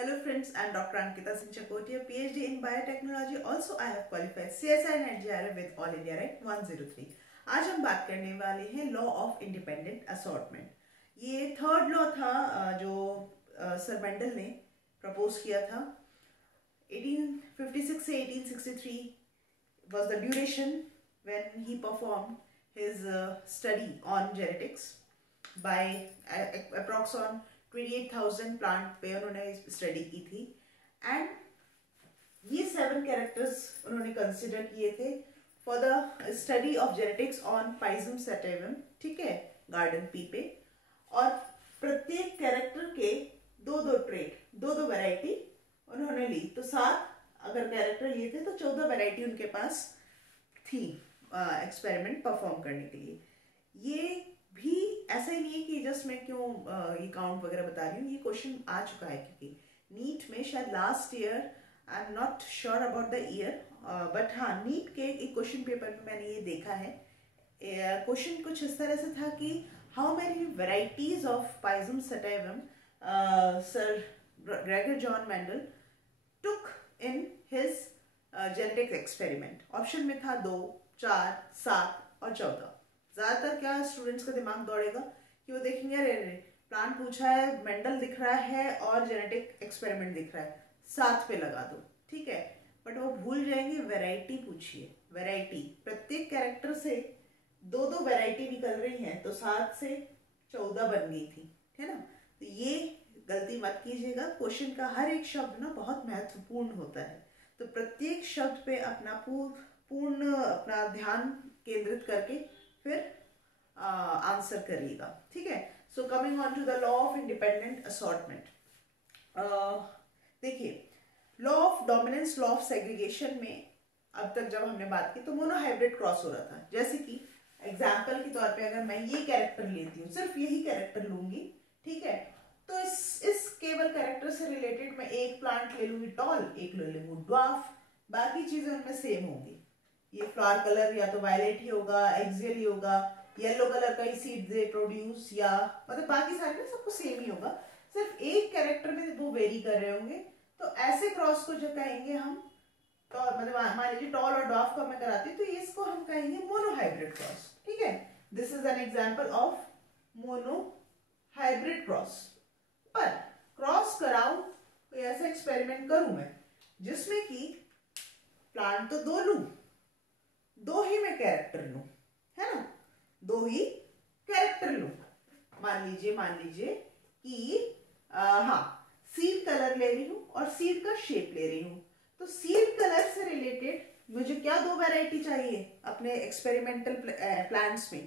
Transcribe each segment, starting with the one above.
Hello friends, I am Dr. Ankita Singh Chakotia, PhD in Biotechnology. Also, I have qualified CSI and GRF with All India Rank 103. आज हम बात करने वाले हैं law of independent assortment. ये third law था जो sir Mendel ने प्रपोज किया था। 1856 से 1863 was the duration when he performed his study on genetics by approx on 28,000 plant पे उन्होंने स्टडी की थी। एंड ये 7 कैरेक्टर्स उन्होंने कंसिडर किए थे for the study of genetics on Pisum sativum, ठीक है, गार्डन पी पे। और प्रत्येक कैरेक्टर के दो ट्रेट, दो वैरायटी उन्होंने ली, तो 7 अगर कैरेक्टर लिए थे तो 14 वैरायटी उनके पास थी एक्सपेरिमेंट परफॉर्म करने के लिए। ये भी ऐसा ही नहीं है कि जस्ट मैं क्यों ये काउंट वगैरह बता रही हूँ, ये क्वेश्चन आ चुका है क्योंकि नीट में शायद last year, I am not sure about the year, but हाँ नीट के एक क्वेश्चन पेपर में मैंने ये देखा है। क्वेश्चन कुछ इस तरह से था कि how many varieties of Pisum sativum Sir Gregor John Mendel took in his genetic experiment. Option में था 2, 4, 7 और 14। ज्यादातर क्या स्टूडेंट्स का दिमाग दौड़ेगा कि वो देखेंगे अरे प्लांट पूछा है, मेंडल दिख रहा है और जेनेटिक एक्सपेरिमेंट दिख रहा है, 7 पे लगा दो, ठीक है। बट वो भूल जाएंगे वैरायटी पूछिए, वैरायटी प्रत्येक कैरेक्टर से 2 वैरायटी निकल रही हैं, तो 7 से 14 बन गई थी, है ना। तो ये गलती मत कीजिएगा, क्वेश्चन का हर एक शब्द ना बहुत महत्वपूर्ण होता है, तो प्रत्येक शब्द पे अपना पूर्ण अपना ध्यान केंद्रित करके फिर आंसर करिएगा, ठीक है। So coming on to the law of independent assortment, देखिए law of dominance, law of segregation में अब तक जब हमने बात की तो मोनोहाइब्रिड क्रॉस हो रहा था। जैसे कि एग्जाम्पल के तौर पे अगर मैं ये कैरेक्टर लेती हूँ, सिर्फ यही कैरेक्टर लूंगी, ठीक है, तो इस केवल कैरेक्टर से रिलेटेड मैं एक प्लांट ले लूंगी टॉल, एक ले लूंगी ड्वार्फ, बाकी चीजें उनमें सेम होंगी। ये फ्लावर कलर या तो वायलेट ही होगा, एक्सियल ही होगा, येलो कलर का ही सीड दे प्रोड्यूस, या मतलब बाकी सारे में सबको सेम ही होगा, सिर्फ एक कैरेक्टर में वो वेरी कर रहे होंगे। तो ऐसे क्रॉस को जो कहेंगे हम, तो मतलब मान लीजिए टॉल और डॉफ को मैं कराती हूँ तो इसको हम कहेंगे मोनोहाइब्रिड क्रॉस, ठीक है। This is an example of monohybrid cross. पर क्रॉस कराऊं तो ऐसा एक्सपेरिमेंट करूं मैं जिसमें कि प्लांट तो 2 लूं, 2 ही मैं कैरेक्टर लूं, है ना, 2 ही कैरेक्टर लूं। मान लीजिए कि हाँ सीड कलर ले रही हूं और सीड का शेप ले रही हूं, तो सीड कलर से रिलेटेड मुझे क्या 2 वैरायटी चाहिए अपने एक्सपेरिमेंटल प्लांट्स में।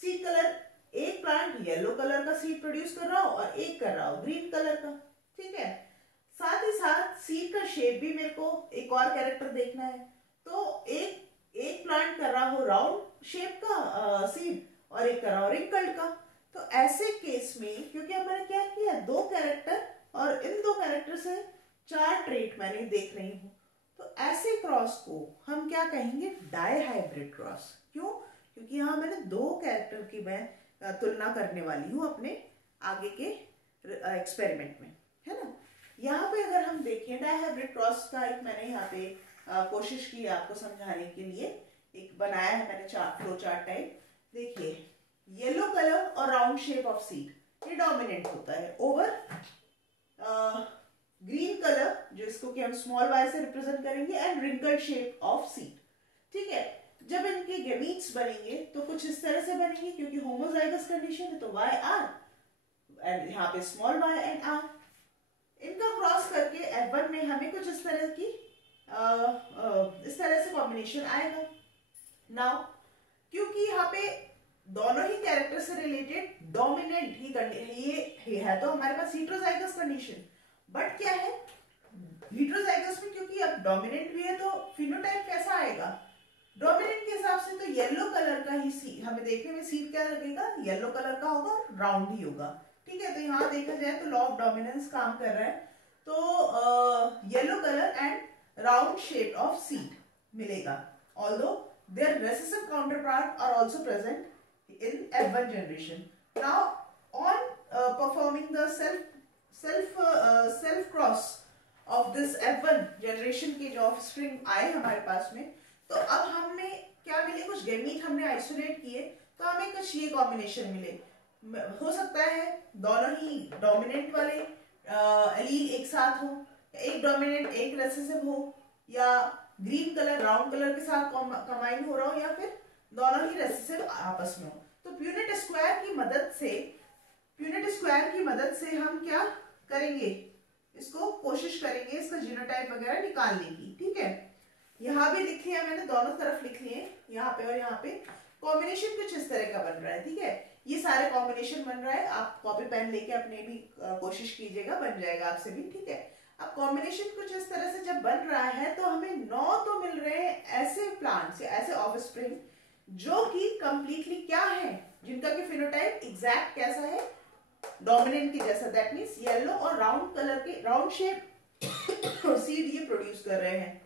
सीड कलर, एक प्लांट येलो कलर का सीड प्रोड्यूस कर रहा हो और एक कर रहा हो ग्रीन कलर का, ठीक है। साथ ही साथ सीड का शेप भी मेरे को एक और कैरेक्टर देखना है, तो एक प्लांट कर रहा हो राउंड शेप का सीड और एक कर रहा हो रिंकल्ड का। तो ऐसे केस में क्योंकि अब मैंने क्या किया, 2 कैरेक्टर और इन 2 कैरेक्टर से 4 ट्रेट मैंने देख रही हूं, तो ऐसे क्रॉस को हम क्या कहेंगे, डायहाइब्रिड क्रॉस। क्यों? क्योंकि यहाँ मैंने 2 कैरेक्टर की मैं तुलना करने वाली हूँ अपने आगे के एक्सपेरिमेंट में, है ना। यहाँ पे अगर हम देखें डायहाइब्रिड क्रॉस का एक मैंने यहाँ पे कोशिश की आपको समझाने के लिए, एक बनाया है मैंने फ्लो चार्ट टाइप। देखिए येलो कलर और राउंड शेप ऑफ सीड ये डोमिनेंट होता है ओवर ग्रीन कलर, जो इसको कि हम स्मॉल y से रिप्रेजेंट करेंगे, and wrinkled shape of seed, ठीक है। जब इनके गैमीट्स बनेंगे तो कुछ इस तरह से बनेंगे, क्योंकि होमोजाइगस कंडीशन है तो YR एंड यहाँ पे स्मॉल y एंड R। इनका क्रॉस करके F1 में हमें कुछ इस तरह की इस तरह से कॉम्बिनेशन आएगा। नाउ क्योंकि यहाँ पे दोनों ही कैरेक्टर से रिलेटेड डोमिनेंट ही ये है, तो हमारे पास हेटेरोजाइगस कंडीशन, बट क्या है हेटेरोजाइगस में, क्योंकि अब डोमिनेंट भी है तो फिनोटाइप कैसा आएगा, डोमिनेंट के हिसाब से तो येलो कलर का ही सीड हमें देखने में, सीड क्या लगेगा, येलो कलर का होगा, राउंड ही होगा, ठीक है। तो यहाँ देखा जाए तो लॉ ऑफ डोमिनेंस काम कर रहा है, तो yellow colour and round shape of seed मिलेगा, although their recessive counterpart are also present in F1 generation. Now on performing the self cross of this F1 generation के जो ऑफस्प्रिंग आए हमारे पास में, तो अब हमें क्या मिले, कुछ गैमीट हमने आइसोलेट किए तो हमें कुछ ये कॉम्बिनेशन मिले। हो सकता है दोनों ही डोमिनेंट वाले एलील एक साथ हो, एक डोमिनेंट एक रेसेसिव हो, या ग्रीन कलर राउंड कलर के साथ कंबाइन हो रहा हो, या फिर दोनों ही रेसेसिव आपस में हो। तो प्यूनेट स्क्वायर की मदद से हम क्या करेंगे, इसको कोशिश करेंगे इसका जीनोटाइप वगैरह निकालने की। ठीक है, यहाँ भी लिख लिया मैंने, दोनों तरफ लिख लिए, यहाँ पे और यहाँ पे। कॉम्बिनेशन कुछ इस तरह का बन रहा है। ठीक है, ये सारे कॉम्बिनेशन बन रहा है, आप कॉपी पेन लेके अपने भी कोशिश कीजिएगा, बन जाएगा आपसे भी। ठीक है, अब कॉम्बिनेशन कुछ इस तरह से जब बन रहा है तो हमें 9 तो मिल रहे हैं ऐसे प्लांट्स या ऐसे ऑफस्प्रिंग जो कि कंप्लीटली क्या है, जिनका कि फिनोटाइप एग्जैक्ट कैसा है, डोमिनेंट की जैसा, दैट मींस येलो और राउंड कलर के राउंड शेप सीड ये प्रोड्यूस कर रहे हैं।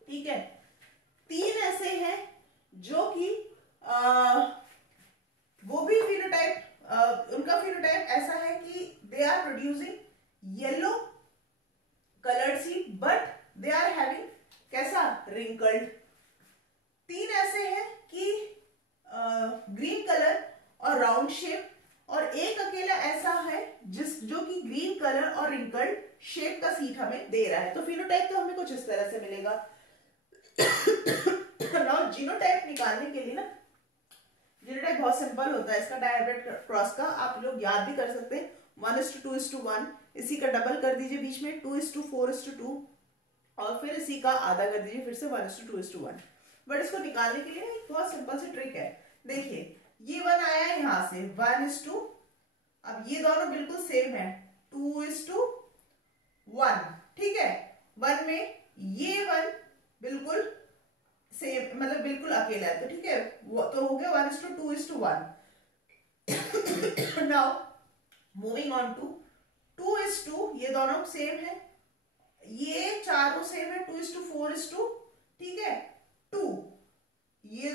ठीक है, 3 ऐसे हैं जो कि वो भी फिनोटाइप, उनका फिनोटाइप ऐसा है कि they are producing yellow coloured seed but they are having कैसा, रिंकल्ड। 3 ऐसे हैं कि ग्रीन कलर और राउंड शेप, और एक अकेला ऐसा है जो कि ग्रीन कलर और रिंकल्ड शेप का सीड हमें दे रहा है। तो फिनोटाइप तो हमें कुछ इस तरह से मिलेगा। नाउ जीनोटाइप निकालने के लिए ना, जीनोटाइप बहुत सिंपल होता है इसका, डायहाइब्रिड क्रॉस का आप लोग याद भी कर सकते हैं, 1:2:1, इसी का डबल कर दीजिए बीच में 2:4:2, और फिर इसी का आधा कर दीजिए फिर से 1:2:1। बट इसको निकालने के लिए एक बहुत सिंपल सी ट्रिक है। देखिए ये 1 आया है यहां से 1:2, अब ये दोनों बिल्कुल सेम है 2:1। ठीक है, 1 में ये 1 बिल्कुल सेम, मतलब बिल्कुल अकेला है, तो ठीक है वो तो हो गया 1:2:1। नाउ मूविंग ऑन टू 2:2, ये दोनों सेम है, ये चारों सेम है 2:4:2। ठीक है, 2 ये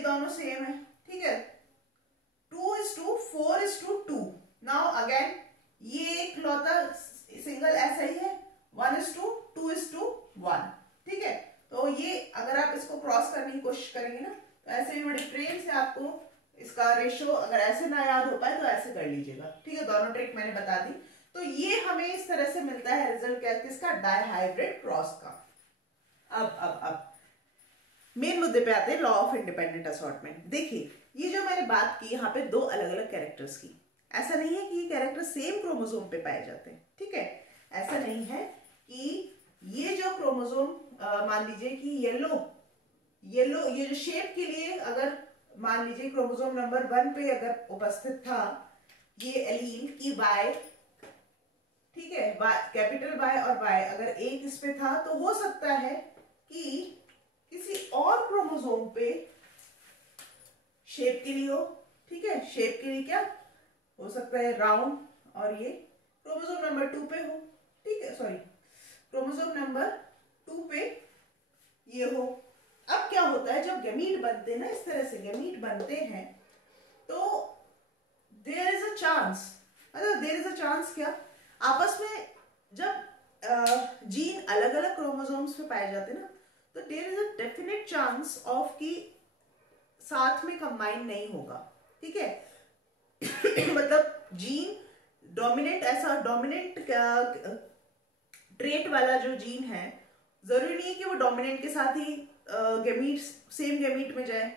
दोनों सेम है। ठीक है, 2:4:2। नाउ अगेन ये एक लौता सिंगल ऐसा ही है 1:2:1। ठीक है, तो ये अगर आप इसको क्रॉस करने की कोशिश करेंगे ना, तो ऐसे भी बड़ी ट्रेन से आपको इसका रेशो अगर ऐसे ना याद हो पाए तो ऐसे कर लीजिएगा। ठीक है, दोनों ट्रिक मैंने बता दी। तो ये हमें इस तरह से मिलता है रिजल्ट क्या, किसका, डायहाइब्रिड क्रॉस का। अब मेन मुद्दे पे आते हैं, लॉ ऑफ इंडिपेंडेंट असॉर्टमेंट। देखिए ये जो मैंने बात की यहाँ पे 2 अलग अलग कैरेक्टर्स की, ऐसा नहीं है कि ये कैरेक्टर सेम क्रोमोसोम पे पाए जाते हैं। ठीक है, ऐसा नहीं है कि ये जो क्रोमोसोम मान लीजिए कि येलो ये जो शेप के लिए अगर मान लीजिए क्रोमोसोम नंबर 1 पे अगर उपस्थित था ये एलील की Y, ठीक है, कैपिटल Y और Y अगर एक इस पे था, तो हो सकता है कि किसी और क्रोमोसोम पे शेप के लिए हो। ठीक है, शेप के लिए क्या हो सकता है, राउंड, और ये क्रोमोसोम नंबर 2 पे हो। ठीक है, सॉरी क्रोमोसोम नंबर 2 पे ये हो। अब क्या होता है जब गैमीट बनते हैं ना, इस तरह से गैमीट बनते हैं, तो देयर इज अ चांस, मतलब देयर इज अ चांस क्या, आपस में जब जीन अलग अलग क्रोमोसोम्स पे पाए जाते हैं ना, तो there is a definite chance of कि साथ में कंबाइन नहीं होगा। ठीक है मतलब जीन डोमिनेंट, ऐसा डोमिनेंट ट्रेट वाला जो जीन है, जरूरी नहीं है कि वो डोमिनेंट के साथ ही गैमीट सेम गैमीट में जाए।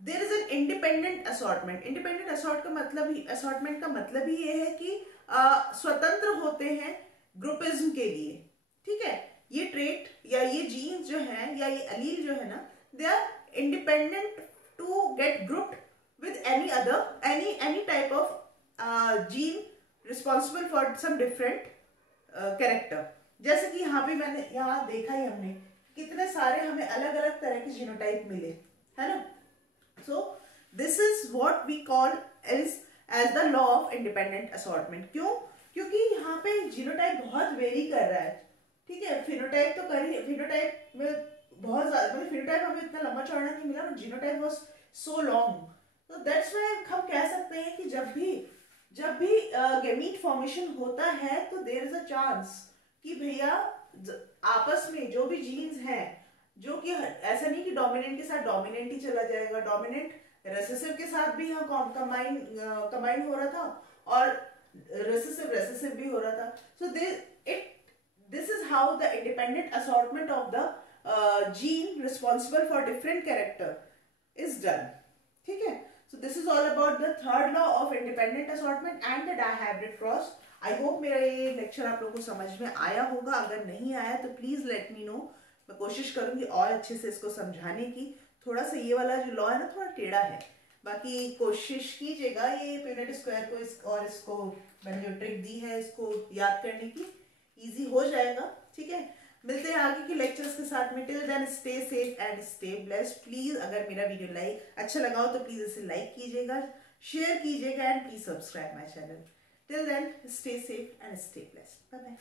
There is an independent assortment. Independent assortment का मतलब ही ये है कि स्वतंत्र होते हैं ग्रुपिज्म के लिए। ठीक है, ये ट्रेट या ये जीन्स जो है या ये अलील जो है ना, they are independent to get grouped with any type of gene responsible for some different character। जैसे कि यहाँ पे मैंने यहाँ देखा ही हमने कितने सारे हमें अलग अलग तरह के जीनोटाइप मिले, है ना। So this is what we call as the law of independent assortment. क्यों? क्योंकि यहाँ पे जीनोटाइप बहुत वेरी कर रहा है। ठीक है, फिनोटाइप तो कर ही, फिनोटाइप में बहुत ज्यादा, मतलब फिनोटाइप हमें इतना लंबा चौड़ा नहीं मिला, but genotype was so long. तो दैट्स व्हाई हम कह सकते हैं कि जब भी गैमीट फॉर्मेशन होता है तो देयर इज अ चांस कि भैया आपस में जो भी जीन्स हैं, जो कि ऐसा नहीं कि डोमिनेंट के साथ डोमिनेंट ही चला जाएगा, डोमिनेंट रेसेसिव के साथ भी यहाँ कंबाइन हो रहा था और रेसेसिव भी हो रहा था. सो this is how the independent assortment of the gene responsible for different character is done. ठीक है. So this is all about the third law of independent assortment and the dihybrid cross. I hope मेरा ये lecture आप लोगों को समझ में आया होगा. अगर नहीं आया तो प्लीज लेट मी नो. मैं कोशिश करूंगी और अच्छे से इसको समझाने की. थोड़ा सा ये वाला जो लॉ है ना थोड़ा टेढ़ा है, बाकी कोशिश कीजिएगा ये प्यूनेट स्क्वायर को और इसको मैंने जो ट्रिक दी है इसको याद करने की, इजी हो जाएगा. ठीक है. मिलते हैं आगे के लेक्चर्स के साथ में. Till then stay safe and stay blessed. Please अगर मेरा वीडियो अच्छा लगा हो तो प्लीज इसे लाइक कीजिएगा, शेयर कीजिएगा and please subscribe my channel. Till then stay safe and stay blessed. Bye bye.